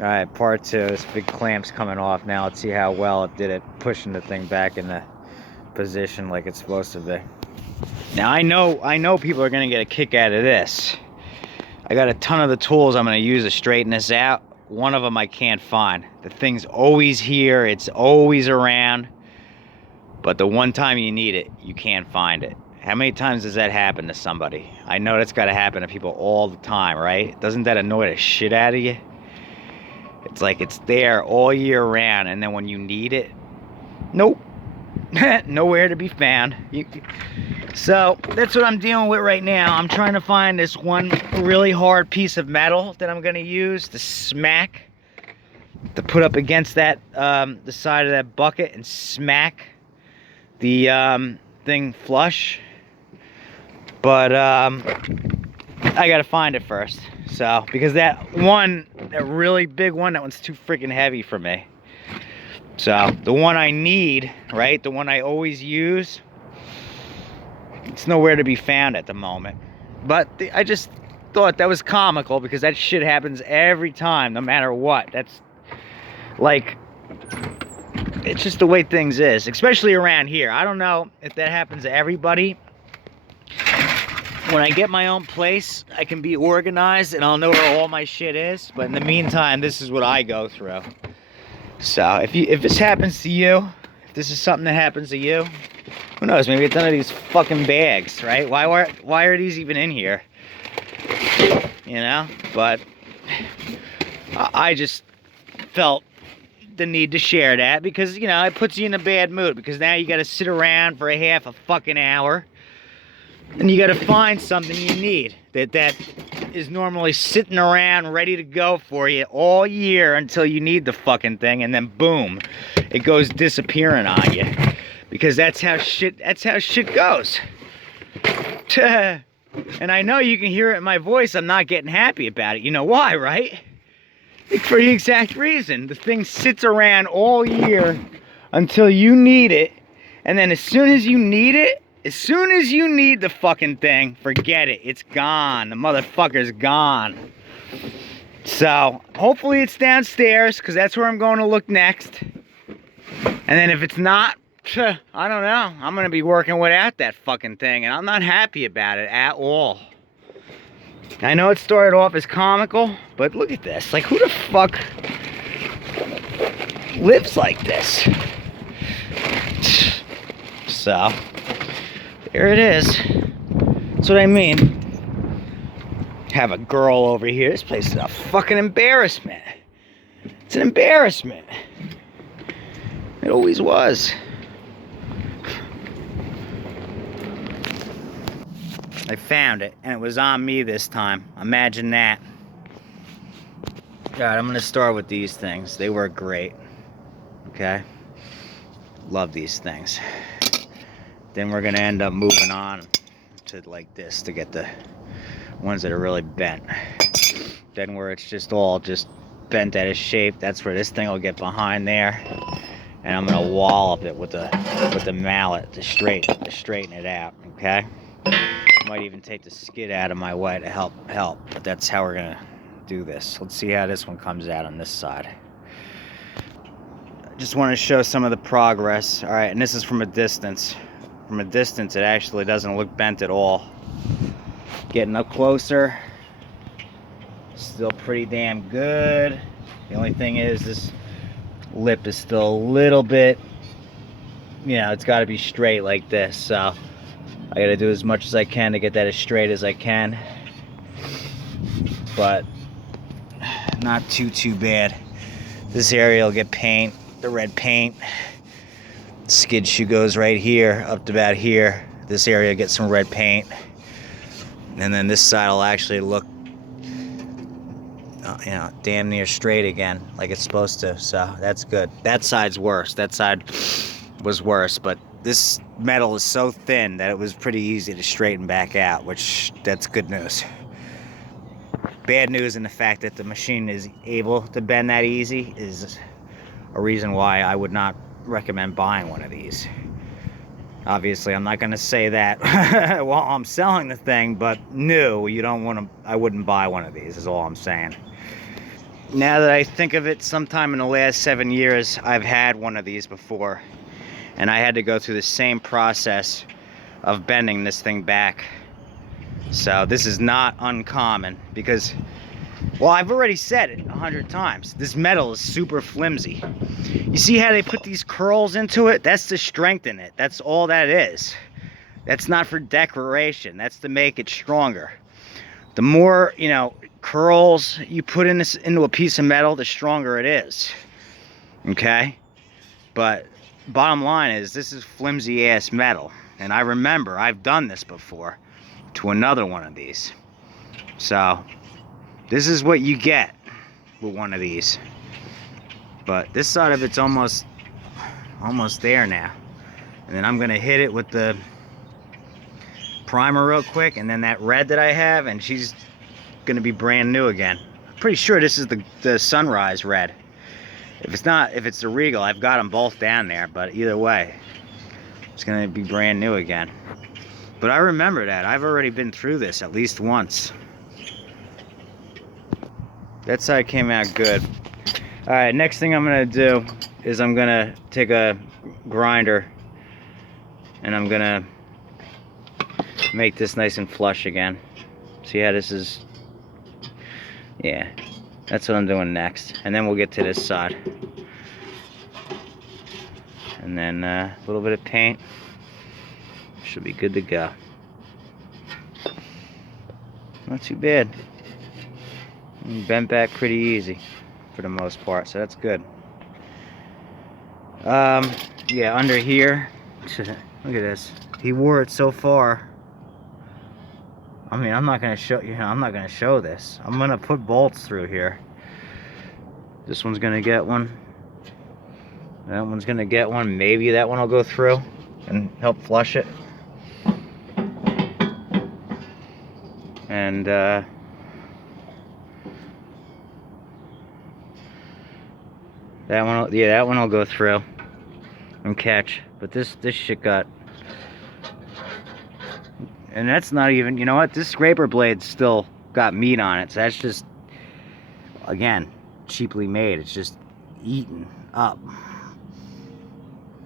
All right, part two. This big clamp's coming off now. Let's see how well it did it pushing the thing back in the position like it's supposed to be. Now I know people are gonna get a kick out of this. I got a ton of the tools I'm gonna use to straighten this out. One of them I can't find. The thing's always here, it's always around, but the one time you need it, you can't find it. How many times does that happen to somebody? I know that's gotta happen to people all the time, right? Doesn't that annoy the shit out of you? It's like it's there all year round, and then when you need it, nope. Nowhere to be found. So that's what I'm dealing with right now. I'm trying to find this one really hard piece of metal that I'm gonna use to smack, to put up against that the side of that bucket and smack the thing flush. But I gotta find it first. So because that really big one, that one's too freaking heavy for me. So the one I need, right, the one I always use, it's nowhere to be found at the moment. But I just thought that was comical because that shit happens every time, no matter what. That's like, it's just the way things is, especially around here. I don't know if that happens to everybody. When I get my own place, I can be organized and I'll know where all my shit is. But in the meantime, this is what I go through. So if this happens to you, if this is something that happens to you, who knows? Maybe it's none of these fucking bags, right? Why are these even in here? You know? But I just felt the need to share that because, you know, it puts you in a bad mood because now you got to sit around for a half a fucking hour and you got to find something you need that is normally sitting around ready to go for you all year until you need the fucking thing, and then boom, it goes disappearing on you. Because that's how shit goes. And I know you can hear it in my voice, I'm not getting happy about it. You know why, right? For the exact reason. The thing sits around all year until you need it, and then as soon as you need it, as soon as you need the fucking thing, forget it. It's gone. The motherfucker's gone. So, hopefully it's downstairs, because that's where I'm going to look next. And then if it's not, I don't know. I'm going to be working without that fucking thing, and I'm not happy about it at all. I know it started off as comical, but look at this. Like, who the fuck lives like this? So, there it is. That's what I mean. Have a girl over here. This place is a fucking embarrassment. It's an embarrassment. It always was. I found it, and it was on me this time. Imagine that. God, I'm gonna start with these things. They work great. Okay? Love these things. Then we're gonna end up moving on to like this to get the ones that are really bent. Then where it's just all bent out of shape, that's where this thing will get behind there. And I'm gonna wallop it with the mallet to straighten it out, okay? Might even take the skid out of my way to help, but that's how we're gonna do this. Let's see how this one comes out on this side. I just want to show some of the progress. All right, and this is from a distance. From a distance, it actually doesn't look bent at all. Getting up closer, still pretty damn good. The only thing is this lip is still a little bit, you know, it's got to be straight like this. So I got to do as much as I can to get that as straight as I can. But not too bad. This area will get paint, the red paint. Skid shoe goes right here up to about here. This area gets some red paint, and then this side will actually look you know, damn near straight again like it's supposed to. So that's good. That side's worse. That side was worse, but this metal is so thin that it was pretty easy to straighten back out, which that's good news. Bad news in the fact that the machine is able to bend that easy is a reason why I would not recommend buying one of these. Obviously, I'm not going to say that while I'm selling the thing, but no, you don't want to. I wouldn't buy one of these, is all I'm saying. now that I think of it, sometime in the last 7 years, I've had one of these before. And I had to go through the same process of bending this thing back. So this is not uncommon because, well, I've already said it 100 times. This metal is super flimsy. You see how they put these curls into it? That's to strengthen it. That's all that is. That's not for decoration. That's to make it stronger. The more, you know, curls you put in this into a piece of metal, the stronger it is. Okay? But bottom line is, this is flimsy ass metal. And I remember I've done this before to another one of these. So this is what you get with one of these. But this side of it's almost there now. And then I'm gonna hit it with the primer real quick, and then that red that I have, and she's gonna be brand new again. I'm pretty sure this is the sunrise red. If it's not, if it's the Regal, I've got them both down there, but either way, it's gonna be brand new again. But I remember that. I've already been through this at least once. That side came out good. Alright, next thing I'm gonna do is I'm gonna take a grinder and I'm gonna make this nice and flush again. See how this is? Yeah, that's what I'm doing next. And then we'll get to this side. And then a little bit of paint. Should be good to go. Not too bad. Bent back pretty easy for the most part, so that's good. Yeah, under here, look at this. He wore it so far. I mean, I'm not gonna show you. I'm not gonna show this. I'm gonna put bolts through here. This one's gonna get one. That one's gonna get one. Maybe that one will go through and help flush it. And that one, yeah, that one will go through and catch. But this shit got, and that's not even, you know what? This scraper blade still got meat on it. So that's just, again, cheaply made. It's just eaten up.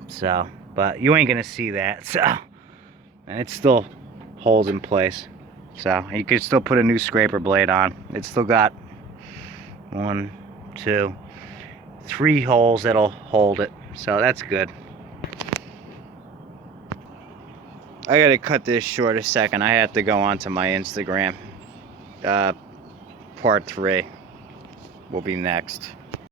So, but you ain't gonna see that. So, and it still holds in place. So you could still put a new scraper blade on. It's still got 1, 2, 3 holes that'll hold it. So that's good. I gotta cut this short a second. I have to go onto my Instagram. Part 3 will be next.